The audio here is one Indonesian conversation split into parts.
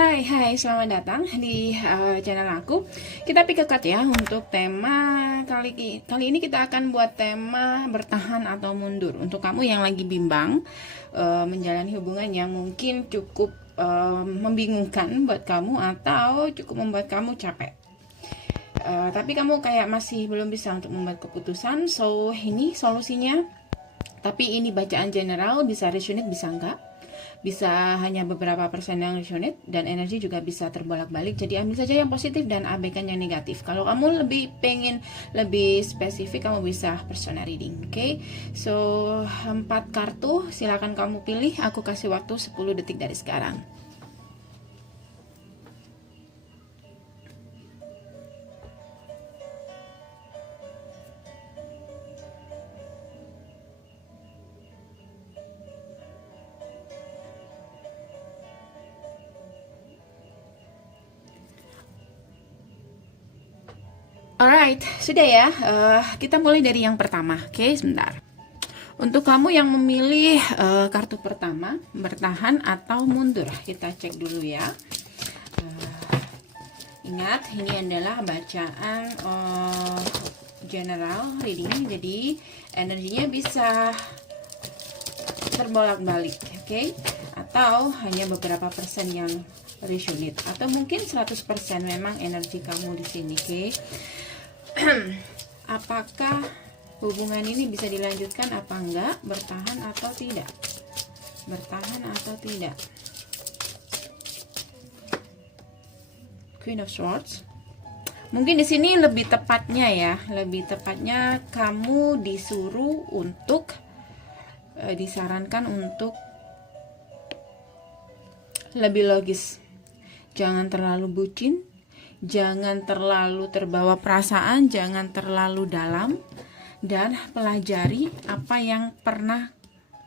Hai, selamat datang di channel aku. Kita pick a card ya untuk tema kali ini kita akan buat tema bertahan atau mundur. Untuk kamu yang lagi bimbang menjalani hubungan yang mungkin cukup membingungkan buat kamu atau cukup membuat kamu capek. Tapi kamu kayak masih belum bisa untuk membuat keputusan. So ini solusinya. Tapi ini bacaan general, bisa resonate bisa enggak. Bisa hanya beberapa persen yang resonate dan energi juga bisa terbolak-balik. Jadi ambil saja yang positif dan abaikan yang negatif. Kalau kamu pengen lebih spesifik, kamu bisa personal reading. Oke. So 4 kartu silakan kamu pilih. Aku kasih waktu 10 detik dari sekarang. Alright, sudah ya. Kita mulai dari yang pertama. Oke, sebentar. Untuk kamu yang memilih kartu pertama, bertahan atau mundur, kita cek dulu ya. Ingat, ini adalah bacaan general reading, jadi energinya bisa terbolak-balik, oke? Atau hanya beberapa persen yang resonate, atau mungkin 100% memang energi kamu di sini, oke? Apakah hubungan ini bisa dilanjutkan apa enggak, bertahan atau tidak, bertahan atau tidak. Queen of Swords. Mungkin di sini lebih tepatnya ya, lebih tepatnya kamu disuruh untuk disarankan untuk lebih logis. Jangan terlalu bucin, jangan terlalu terbawa perasaan, jangan terlalu dalam, dan pelajari apa yang pernah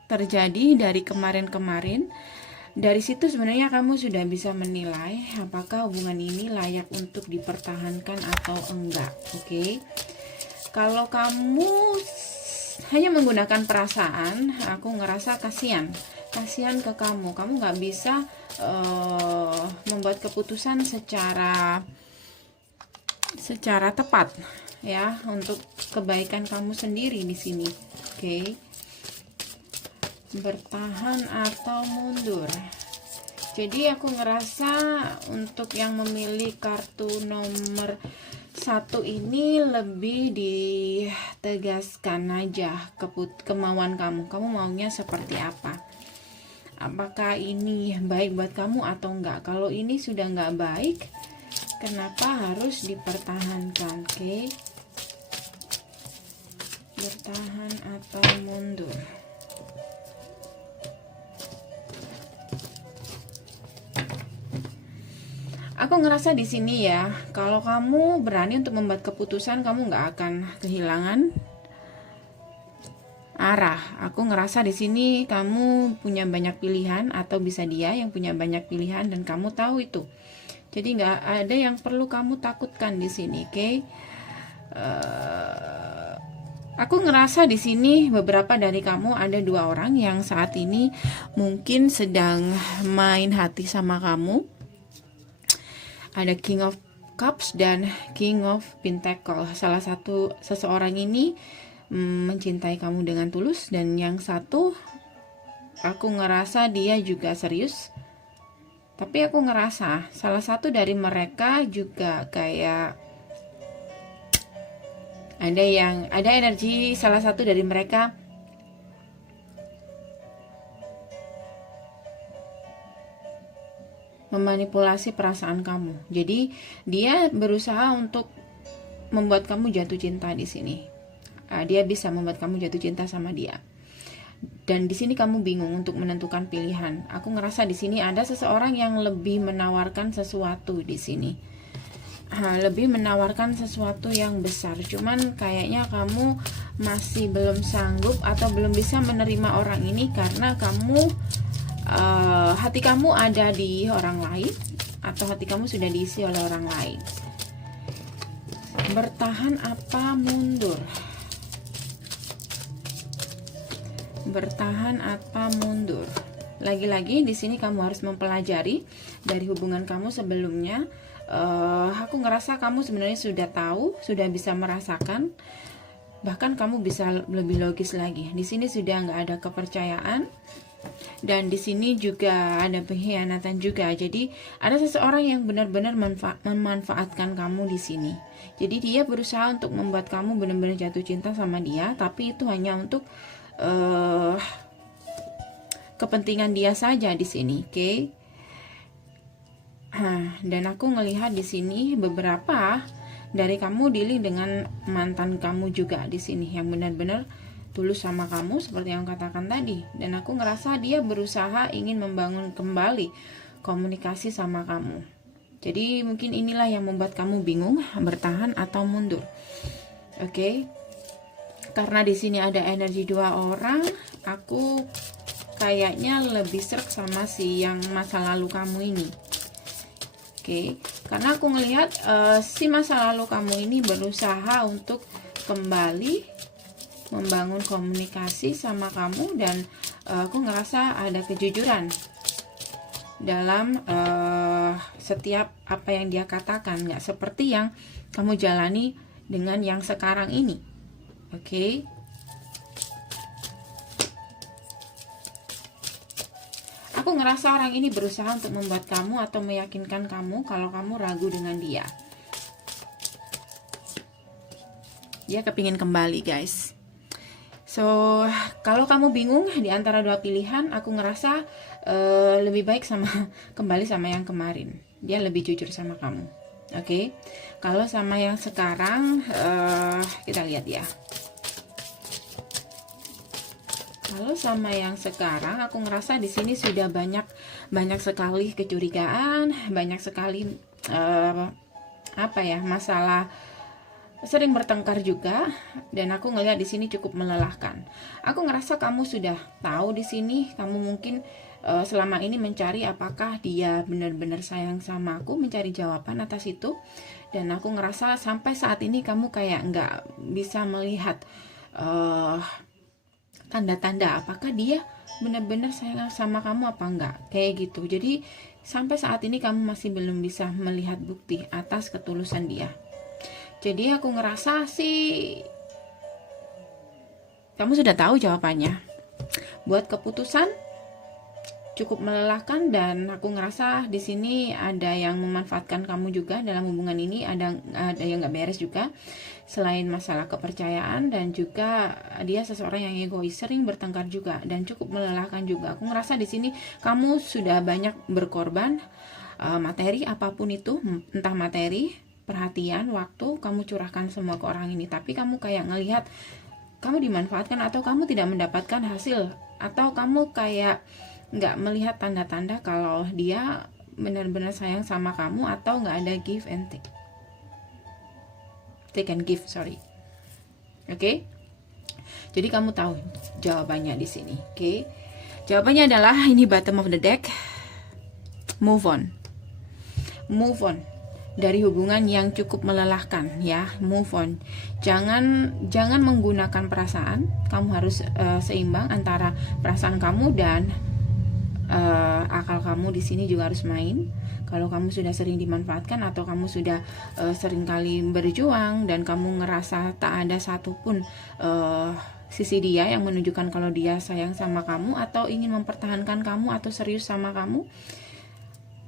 terjadi dari kemarin-kemarin. Dari situ sebenarnya kamu sudah bisa menilai apakah hubungan ini layak untuk dipertahankan atau enggak. Oke. Kalau kamu hanya menggunakan perasaan, aku ngerasa kasihan ke kamu nggak bisa membuat keputusan secara tepat ya, untuk kebaikan kamu sendiri di sini. Oke. Bertahan atau mundur. Jadi aku ngerasa untuk yang memilih kartu nomor 1 ini lebih ditegaskan aja kemauan kamu maunya seperti apa. Apakah ini baik buat kamu atau enggak. Kalau ini sudah enggak baik, kenapa harus dipertahankan? Oke. Bertahan atau mundur. Aku ngerasa di sini ya, kalau kamu berani untuk membuat keputusan, kamu nggak akan kehilangan arah. Aku ngerasa di sini kamu punya banyak pilihan, atau bisa dia yang punya banyak pilihan dan kamu tahu itu. Jadi nggak ada yang perlu kamu takutkan di sini, oke? Aku ngerasa di sini beberapa dari kamu ada 2 orang yang saat ini mungkin sedang main hati sama kamu. Ada King of Cups dan King of Pentacle. Salah satu seseorang ini mencintai kamu dengan tulus, dan yang satu aku ngerasa dia juga serius. Tapi aku ngerasa salah satu dari mereka juga kayak ada energi salah satu dari mereka memanipulasi perasaan kamu. Jadi dia berusaha untuk membuat kamu jatuh cinta di sini. Dia bisa membuat kamu jatuh cinta sama dia. Dan di sini kamu bingung untuk menentukan pilihan. Aku ngerasa di sini ada seseorang yang lebih menawarkan sesuatu di sini. Lebih menawarkan sesuatu yang besar. Cuman kayaknya kamu masih belum sanggup atau belum bisa menerima orang ini karena hati kamu ada di orang lain, atau hati kamu sudah diisi oleh orang lain. Bertahan apa mundur? Bertahan apa mundur? Lagi-lagi di sini kamu harus mempelajari dari hubungan kamu sebelumnya. Aku ngerasa kamu sebenarnya sudah tahu, sudah bisa merasakan, bahkan kamu bisa lebih logis lagi. Di sini sudah nggak ada kepercayaan, dan di sini juga ada pengkhianatan juga. Jadi ada seseorang yang benar-benar memanfaatkan kamu di sini. Jadi dia berusaha untuk membuat kamu benar-benar jatuh cinta sama dia, tapi itu hanya untuk kepentingan dia saja di sini, oke? Dan aku ngelihat di sini beberapa dari kamu dealing dengan mantan kamu juga di sini yang benar-benar tulus sama kamu seperti yang katakan tadi. Dan aku ngerasa dia berusaha ingin membangun kembali komunikasi sama kamu. Jadi mungkin inilah yang membuat kamu bingung bertahan atau mundur, oke? Karena di sini ada energi dua orang, aku kayaknya lebih serak sama si yang masa lalu kamu ini. Oke, karena aku ngelihat si masa lalu kamu ini berusaha untuk kembali membangun komunikasi sama kamu, dan aku ngerasa ada kejujuran dalam setiap apa yang dia katakan, nggak seperti yang kamu jalani dengan yang sekarang ini. Oke. Aku ngerasa orang ini berusaha untuk membuat kamu atau meyakinkan kamu kalau kamu ragu dengan dia. Dia kepingin kembali, guys. So, kalau kamu bingung di antara dua pilihan, aku ngerasa lebih baik kembali sama yang kemarin. Dia lebih jujur sama kamu. Oke. Kalau sama yang sekarang, kita lihat ya. Kalau sama yang sekarang, aku ngerasa di sini sudah banyak sekali kecurigaan, banyak sekali masalah, sering bertengkar juga, dan aku ngelihat di sini cukup melelahkan. Aku ngerasa kamu sudah tahu di sini, kamu mungkin selama ini mencari apakah dia benar-benar sayang sama aku, mencari jawaban atas itu, dan aku ngerasa sampai saat ini kamu kayak nggak bisa melihat tanda-tanda apakah dia benar-benar sayang sama kamu apa enggak, kayak gitu. Jadi sampai saat ini kamu masih belum bisa melihat bukti atas ketulusan dia. Jadi aku ngerasa sih kamu sudah tahu jawabannya. Buat keputusan cukup melelahkan, dan aku ngerasa di sini ada yang memanfaatkan kamu juga dalam hubungan ini, ada yang nggak beres juga. Selain masalah kepercayaan, dan juga dia seseorang yang egois, sering bertengkar juga, dan cukup melelahkan juga. Aku ngerasa di sini kamu sudah banyak berkorban materi apapun itu, entah materi, perhatian, waktu, kamu curahkan semua ke orang ini. Tapi kamu kayak ngelihat kamu dimanfaatkan, atau kamu tidak mendapatkan hasil, atau kamu kayak nggak melihat tanda-tanda kalau dia benar-benar sayang sama kamu, atau nggak ada give and take and give, sorry. Oke? Jadi kamu tahu jawabannya di sini. Oke? Jawabannya adalah ini, bottom of the deck. Move on dari hubungan yang cukup melelahkan, ya. Move on. Jangan menggunakan perasaan. Kamu harus seimbang antara perasaan kamu dan akal kamu. Di sini juga harus main. Kalau kamu sudah sering dimanfaatkan, atau kamu sudah sering kali berjuang, dan kamu ngerasa tak ada satupun sisi dia yang menunjukkan kalau dia sayang sama kamu, atau ingin mempertahankan kamu, atau serius sama kamu,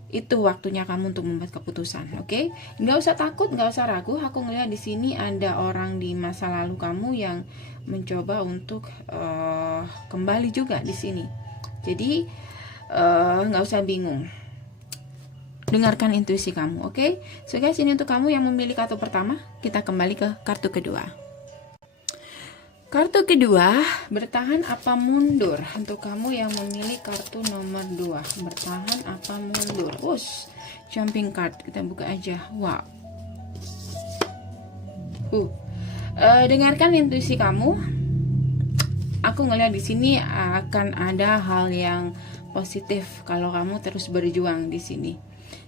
itu waktunya kamu untuk membuat keputusan. Oke? Nggak usah takut, nggak usah ragu. Aku ngeliat di sini ada orang di masa lalu kamu yang mencoba untuk kembali juga di sini. Jadi nggak usah bingung, dengarkan intuisi kamu. Oke? So guys, ini untuk kamu yang memilih kartu pertama. Kita kembali ke kartu kedua. Kartu kedua, bertahan apa mundur? Untuk kamu yang memilih kartu nomor 2, bertahan apa mundur? Jumping card, kita buka aja. Wow. Dengarkan intuisi kamu. Aku ngeliat di sini akan ada hal yang positif kalau kamu terus berjuang di sini.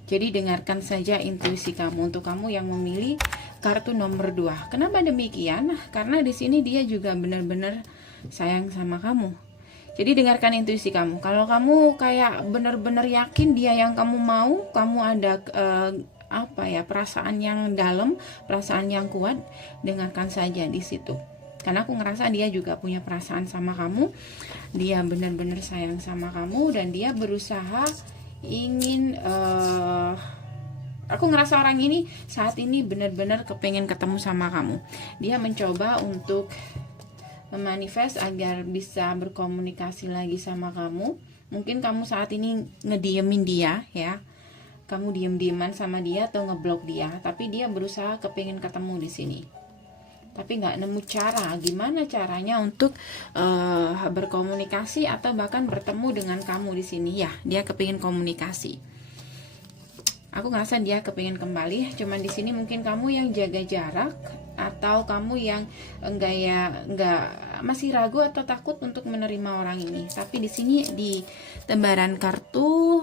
Jadi dengarkan saja intuisi kamu. Untuk kamu yang memilih kartu nomor 2. Kenapa demikian? Karena di sini dia juga benar-benar sayang sama kamu. Jadi dengarkan intuisi kamu. Kalau kamu kayak bener-bener yakin dia yang kamu mau, kamu ada perasaan yang dalam, perasaan yang kuat, dengarkan saja di situ. Karena aku ngerasa dia juga punya perasaan sama kamu, dia benar-benar sayang sama kamu, dan dia berusaha ingin aku ngerasa orang ini saat ini benar-benar kepengen ketemu sama kamu. Dia mencoba untuk memanifest agar bisa berkomunikasi lagi sama kamu. Mungkin kamu saat ini ngediemin dia ya, kamu diem-dieman sama dia atau ngeblok dia, tapi dia berusaha kepengen ketemu di sini, tapi nggak nemu cara gimana caranya untuk berkomunikasi atau bahkan bertemu dengan kamu di sini ya. Dia kepingin komunikasi. Aku ngerasa dia kepingin kembali. Cuman di sini mungkin kamu yang jaga jarak, atau kamu yang enggak masih ragu atau takut untuk menerima orang ini. Tapi di sini di lembaran kartu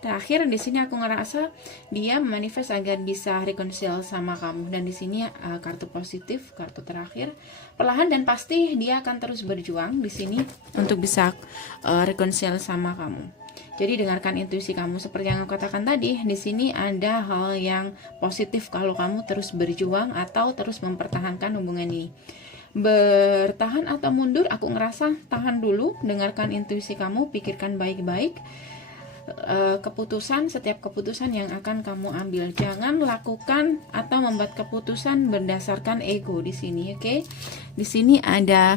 terakhir di sini aku ngerasa dia manifest agar bisa reconcile sama kamu, dan di sini kartu positif, kartu terakhir, perlahan dan pasti dia akan terus berjuang di sini untuk bisa reconcile sama kamu. Jadi dengarkan intuisi kamu seperti yang aku katakan tadi. Di sini ada hal yang positif kalau kamu terus berjuang atau terus mempertahankan hubungan ini. Bertahan atau mundur, aku ngerasa tahan dulu, dengarkan intuisi kamu, pikirkan baik-baik. Setiap keputusan yang akan kamu ambil, jangan lakukan atau membuat keputusan berdasarkan ego di sini, oke? Di sini ada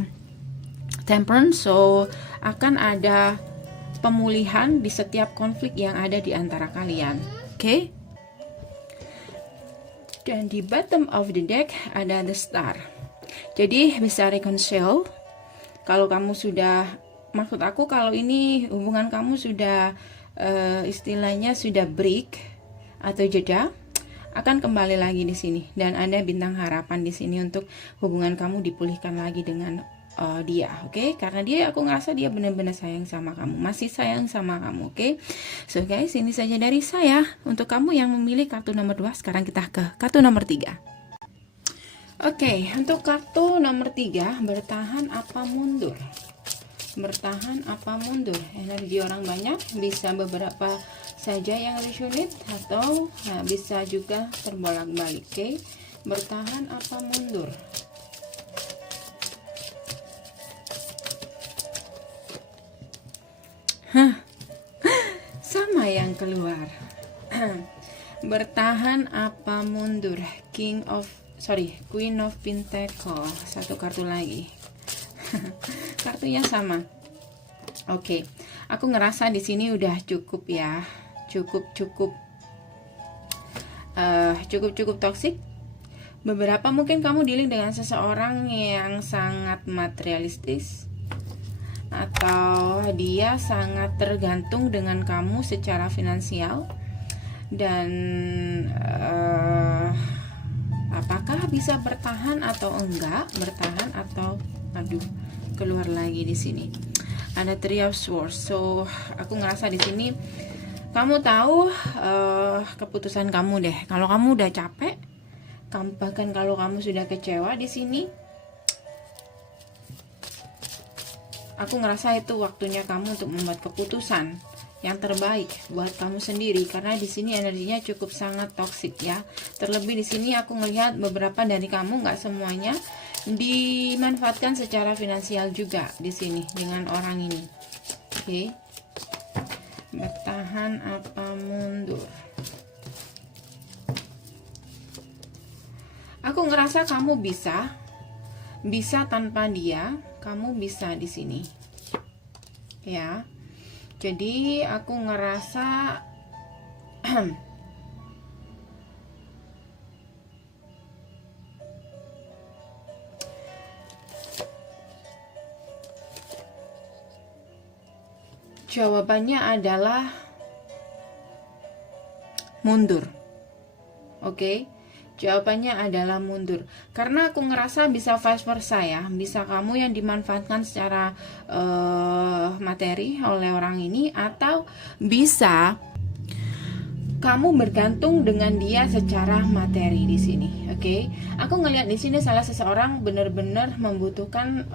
temperance, so akan ada pemulihan di setiap konflik yang ada di antara kalian, oke? Dan di bottom of the deck ada the star. Jadi bisa reconcile kalau kamu sudah, maksud aku kalau ini hubungan kamu sudah istilahnya sudah break atau jeda, akan kembali lagi di sini, dan ada bintang harapan di sini untuk hubungan kamu dipulihkan lagi dengan dia, oke? Karena dia, aku ngerasa dia benar-benar sayang sama kamu, masih sayang sama kamu, oke? So guys, ini saja dari saya untuk kamu yang memilih kartu nomor 2. Sekarang kita ke kartu nomor 3. Oke, untuk kartu nomor 3, bertahan apa mundur? Bertahan apa mundur? Energi orang banyak, bisa beberapa saja yang resonate atau bisa juga terbolak-balik, oke? Bertahan apa mundur? Sama yang keluar. Bertahan apa mundur? Queen of Pentacle. Satu kartu lagi. Kartunya sama. Oke. Aku ngerasa di sini udah cukup ya. Cukup toksik. Beberapa mungkin kamu dealing dengan seseorang yang sangat materialistis, atau dia sangat tergantung dengan kamu secara finansial, dan apakah bisa bertahan atau enggak? Bertahan atau keluar lagi di sini. Ada Three of Swords. So, aku ngerasa di sini kamu tahu keputusan kamu deh. Kalau kamu udah capek, bahkan kalau kamu sudah kecewa di sini, aku ngerasa itu waktunya kamu untuk membuat keputusan yang terbaik buat kamu sendiri, karena di sini energinya cukup sangat toksik ya. Terlebih di sini aku melihat beberapa dari kamu, nggak semuanya, dimanfaatkan secara finansial juga di sini dengan orang ini. Oke. Bertahan apa mundur? Aku ngerasa kamu bisa tanpa dia, kamu bisa di sini. Ya. Jadi aku ngerasa jawabannya adalah mundur. Oke? Jawabannya adalah mundur. Karena aku ngerasa bisa vice versa ya. Bisa kamu yang dimanfaatkan secara materi oleh orang ini, atau bisa kamu bergantung dengan dia secara materi di sini. Oke, aku ngelihat di sini salah seseorang benar-benar membutuhkan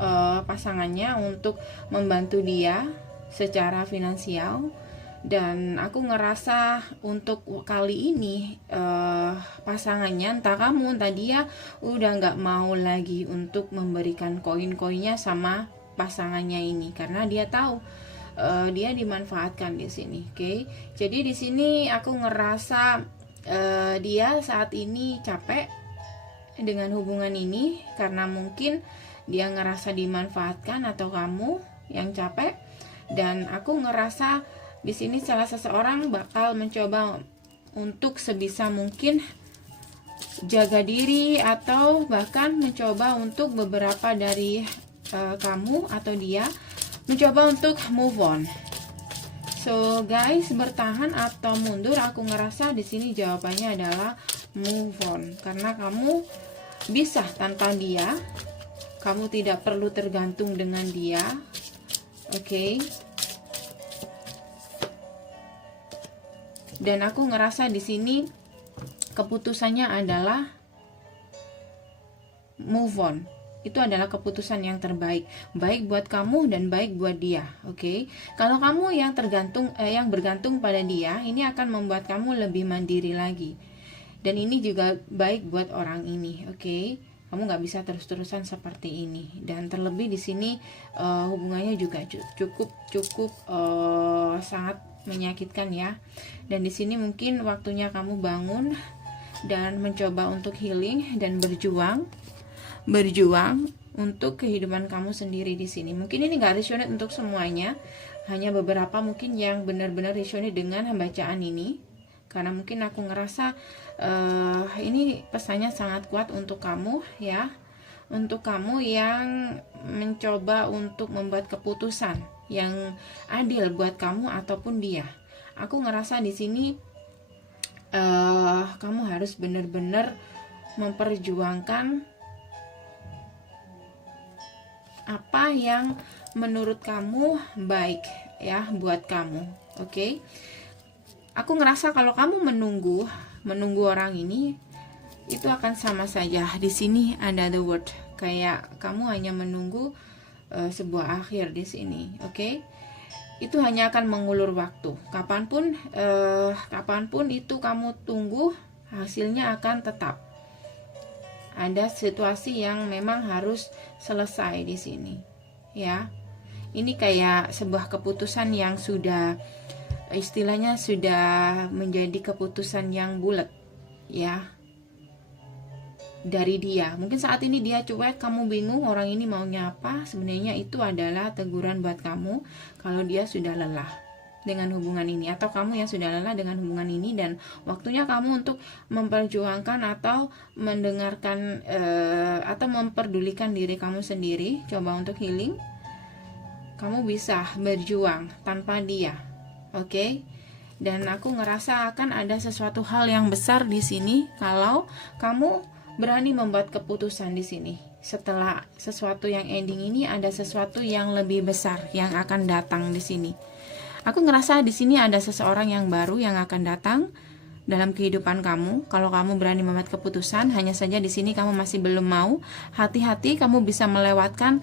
pasangannya untuk membantu dia secara finansial, dan aku ngerasa untuk kali ini pasangannya, entah kamu entah dia, udah nggak mau lagi untuk memberikan koin-koinnya sama pasangannya ini, karena dia tahu dia dimanfaatkan di sini. Oke, jadi di sini aku ngerasa dia saat ini capek dengan hubungan ini, karena mungkin dia ngerasa dimanfaatkan atau kamu yang capek. Dan aku ngerasa di sini salah seseorang bakal mencoba untuk sebisa mungkin jaga diri, atau bahkan mencoba untuk beberapa dari kamu atau dia mencoba untuk move on. So guys, bertahan atau mundur, aku ngerasa di sini jawabannya adalah move on, karena kamu bisa tanpa dia, kamu tidak perlu tergantung dengan dia. Oke. Dan aku ngerasa di sini keputusannya adalah move on. Itu adalah keputusan yang terbaik, baik buat kamu dan baik buat dia. Oke. Kalau kamu yang bergantung pada dia, ini akan membuat kamu lebih mandiri lagi. Dan ini juga baik buat orang ini. Oke. Kamu nggak bisa terus-terusan seperti ini. Dan terlebih di sini hubungannya juga cukup sangat menyakitkan ya. Dan di sini mungkin waktunya kamu bangun dan mencoba untuk healing dan berjuang untuk kehidupan kamu sendiri di sini. Mungkin ini nggak resonate untuk semuanya, hanya beberapa mungkin yang benar-benar resonate dengan bacaan ini, karena mungkin aku ngerasa ini pesannya sangat kuat untuk kamu ya, untuk kamu yang mencoba untuk membuat keputusan yang adil buat kamu ataupun dia. Aku ngerasa di sini kamu harus benar-benar memperjuangkan apa yang menurut kamu baik ya buat kamu. Oke. Aku ngerasa kalau kamu menunggu orang ini, itu akan sama saja. Di sini ada the word, kayak kamu hanya menunggu sebuah akhir di sini. Oke. Itu hanya akan mengulur waktu. Kapanpun itu kamu tunggu, hasilnya akan tetap. Ada situasi yang memang harus selesai di sini, ya. Ini kayak sebuah keputusan yang sudah, istilahnya sudah menjadi keputusan yang bulat, ya. Dari dia, mungkin saat ini dia cuek, kamu bingung orang ini maunya apa. Sebenarnya itu adalah teguran buat kamu kalau dia sudah lelah dengan hubungan ini, atau kamu yang sudah lelah dengan hubungan ini, dan waktunya kamu untuk memperjuangkan atau mendengarkan atau memperdulikan diri kamu sendiri. Coba untuk healing, kamu bisa berjuang tanpa dia. Oke. Dan aku ngerasa akan ada sesuatu hal yang besar di sini kalau kamu berani membuat keputusan di sini. Setelah sesuatu yang ending ini, ada sesuatu yang lebih besar yang akan datang di sini. Aku ngerasa di sini ada seseorang yang baru yang akan datang dalam kehidupan kamu. Kalau kamu berani membuat keputusan, hanya saja di sini kamu masih belum mau. Hati-hati, kamu bisa melewatkan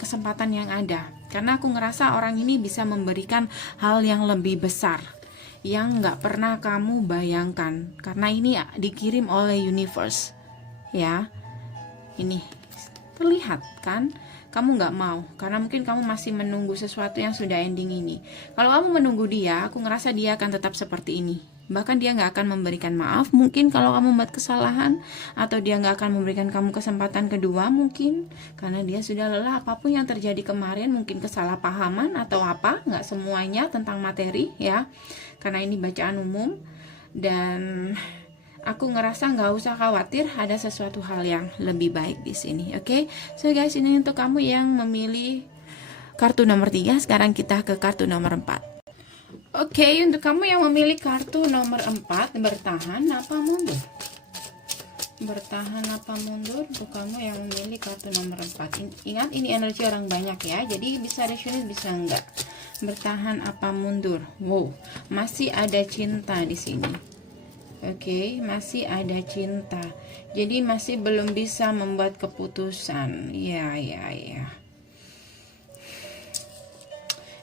kesempatan yang ada. Karena aku ngerasa orang ini bisa memberikan hal yang lebih besar, yang nggak pernah kamu bayangkan. Karena ini dikirim oleh universe, ya. Ini terlihat kan? Kamu nggak mau, karena mungkin kamu masih menunggu sesuatu yang sudah ending ini. Kalau kamu menunggu dia, aku ngerasa dia akan tetap seperti ini. Bahkan dia nggak akan memberikan maaf mungkin kalau kamu membuat kesalahan, atau dia nggak akan memberikan kamu kesempatan kedua mungkin, karena dia sudah lelah. Apapun yang terjadi kemarin, mungkin kesalahpahaman atau apa, nggak semuanya tentang materi ya, karena ini bacaan umum. Dan aku ngerasa nggak usah khawatir, ada sesuatu hal yang lebih baik di sini. Oke. So guys, ini untuk kamu yang memilih kartu nomor 3. Sekarang kita ke kartu nomor 4. Oke, untuk kamu yang memilih kartu nomor 4, bertahan apa mundur? Bertahan apa mundur untuk kamu yang memilih kartu nomor 4. Ingat, ini energi orang banyak ya, jadi bisa resonate bisa enggak. Bertahan apa mundur? Wow, masih ada cinta di sini. Oke, masih ada cinta. Jadi masih belum bisa membuat keputusan. Ya.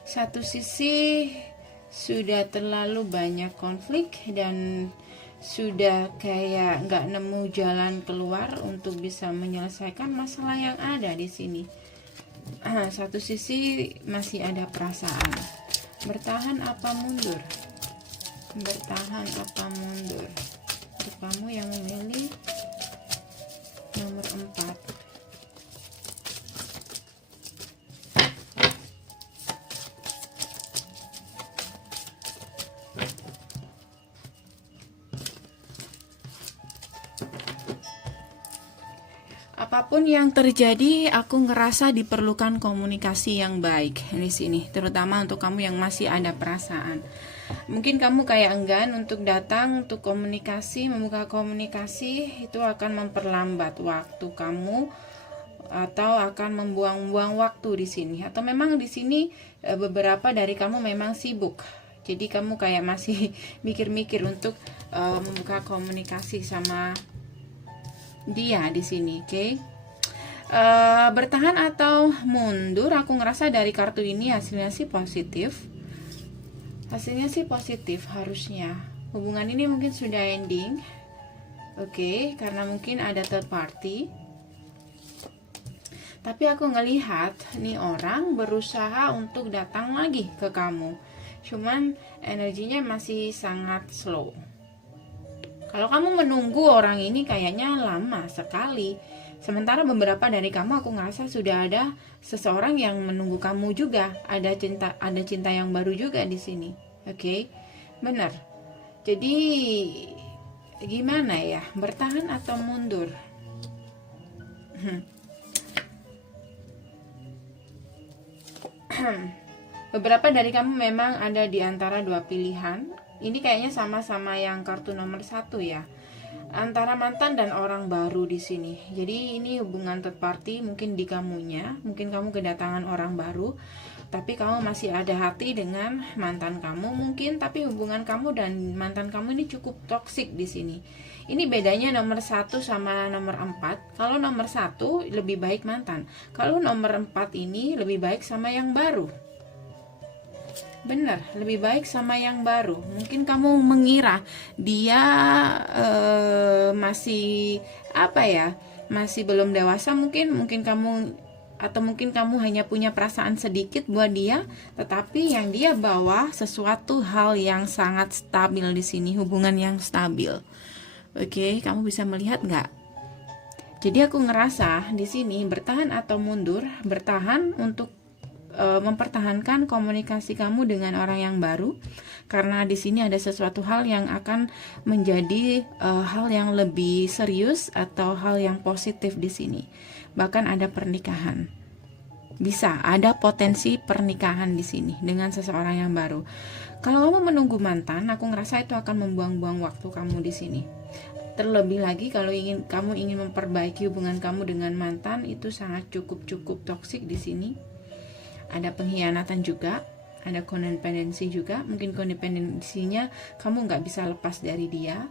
Satu sisi sudah terlalu banyak konflik dan sudah kayak nggak nemu jalan keluar untuk bisa menyelesaikan masalah yang ada di sini. Satu sisi masih ada perasaan. Bertahan apa mundur? Bertahan apa mundur? Untuk kamu yang memilih nomor 4. Apapun yang terjadi, aku ngerasa diperlukan komunikasi yang baik di sini, terutama untuk kamu yang masih ada perasaan. Mungkin kamu kayak enggan untuk datang untuk komunikasi, membuka komunikasi, itu akan memperlambat waktu kamu atau akan membuang-buang waktu di sini. Atau memang di sini beberapa dari kamu memang sibuk. Jadi kamu kayak masih mikir-mikir untuk membuka komunikasi sama dia di sini, oke? Bertahan atau mundur? Aku ngerasa dari kartu ini hasilnya sih positif. Hasilnya sih positif harusnya. Hubungan ini mungkin sudah ending, oke? Karena mungkin ada third party. Tapi aku ngelihat nih orang berusaha untuk datang lagi ke kamu. Cuman energinya masih sangat slow. Kalau kamu menunggu orang ini kayaknya lama sekali. Sementara beberapa dari kamu aku ngerasa sudah ada seseorang yang menunggu kamu juga. Ada cinta yang baru juga di sini. Oke? Benar. Jadi gimana ya? Bertahan atau mundur? Beberapa dari kamu memang ada di antara dua pilihan. Ini kayaknya sama-sama yang kartu nomor 1 ya. Antara mantan dan orang baru di sini. Jadi ini hubungan third party mungkin di kamunya, mungkin kamu kedatangan orang baru, tapi kamu masih ada hati dengan mantan kamu mungkin, tapi hubungan kamu dan mantan kamu ini cukup toksik di sini. Ini bedanya nomor 1 sama nomor 4. Kalau nomor 1 lebih baik mantan. Kalau nomor 4 ini lebih baik sama yang baru. Bener, lebih baik sama yang baru. Mungkin kamu mengira dia masih apa ya, masih belum dewasa. Mungkin kamu atau mungkin kamu hanya punya perasaan sedikit buat dia, tetapi yang dia bawa sesuatu hal yang sangat stabil di sini, hubungan yang stabil. Oke, kamu bisa melihat nggak? Jadi aku ngerasa di sini bertahan atau mundur. Bertahan untuk mempertahankan komunikasi kamu dengan orang yang baru, karena di sini ada sesuatu hal yang akan menjadi hal yang lebih serius atau hal yang positif di sini. Bahkan ada pernikahan. Bisa ada potensi pernikahan di sini dengan seseorang yang baru. Kalau kamu menunggu mantan, aku ngerasa itu akan membuang-buang waktu kamu di sini. Terlebih lagi kalau kamu ingin memperbaiki hubungan kamu dengan mantan, itu sangat cukup toksik di sini. Ada pengkhianatan juga, ada kodependensi juga. Mungkin kodependensinya kamu nggak bisa lepas dari dia.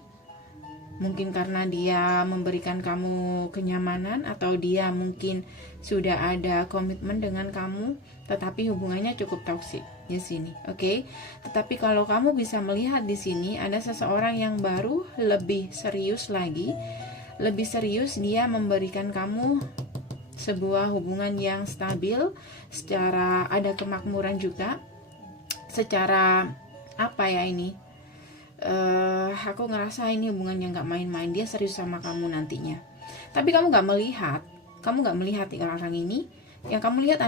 Mungkin karena dia memberikan kamu kenyamanan, atau dia mungkin sudah ada komitmen dengan kamu, tetapi hubungannya cukup toksik di sini. Oke? Tetapi kalau kamu bisa melihat di sini ada seseorang yang baru, lebih serius lagi. Lebih serius, dia memberikan kamu sebuah hubungan yang stabil, secara ada kemakmuran juga, secara apa ya ini, aku ngerasa ini hubungan yang gak main-main, dia serius sama kamu nantinya. Tapi kamu gak melihat orang ini. Yang kamu lihat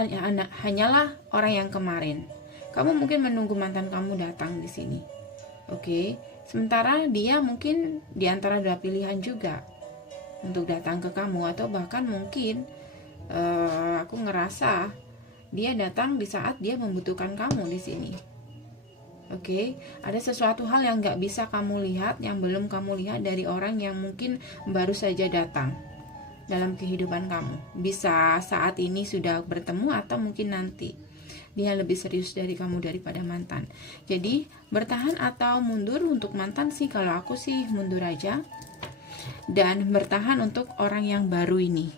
hanyalah orang yang kemarin. Kamu mungkin menunggu mantan kamu datang di sini. Oke? Sementara dia mungkin di antara dua pilihan juga untuk datang ke kamu, atau bahkan mungkin aku ngerasa dia datang di saat dia membutuhkan kamu di sini. Oke, ada sesuatu hal yang gak bisa kamu lihat, yang belum kamu lihat dari orang yang mungkin baru saja datang dalam kehidupan kamu. Bisa saat ini sudah bertemu atau mungkin nanti. dia lebih serius dari kamu daripada mantan. Jadi bertahan atau mundur untuk mantan sih, kalau aku sih mundur aja. Dan bertahan untuk orang yang baru ini,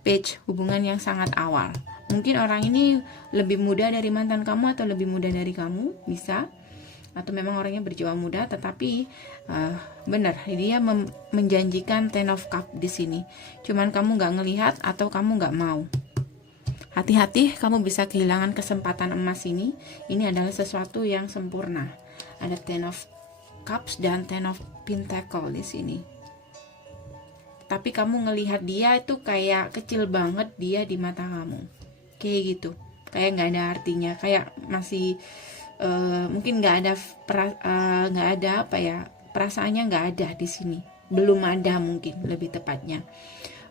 page hubungan yang sangat awal. Mungkin orang ini lebih muda dari mantan kamu atau lebih muda dari kamu, bisa. Atau memang orangnya berjiwa muda, tetapi benar dia menjanjikan Ten of Cup di sini. Cuman kamu nggak ngelihat atau kamu nggak mau. Hati-hati, kamu bisa kehilangan kesempatan emas ini. Ini adalah sesuatu yang sempurna. Ada Ten of Cups dan Ten of Pentacle di sini. Tapi kamu ngelihat dia itu kayak kecil banget dia di mata kamu. Kayak gitu. Kayak nggak ada artinya. Kayak masih mungkin nggak ada perasaannya nggak ada di sini. Belum ada mungkin lebih tepatnya.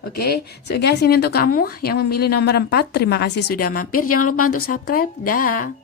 Oke, so guys, ini untuk kamu yang memilih nomor 4. Terima kasih sudah mampir. Jangan lupa untuk subscribe. Dah.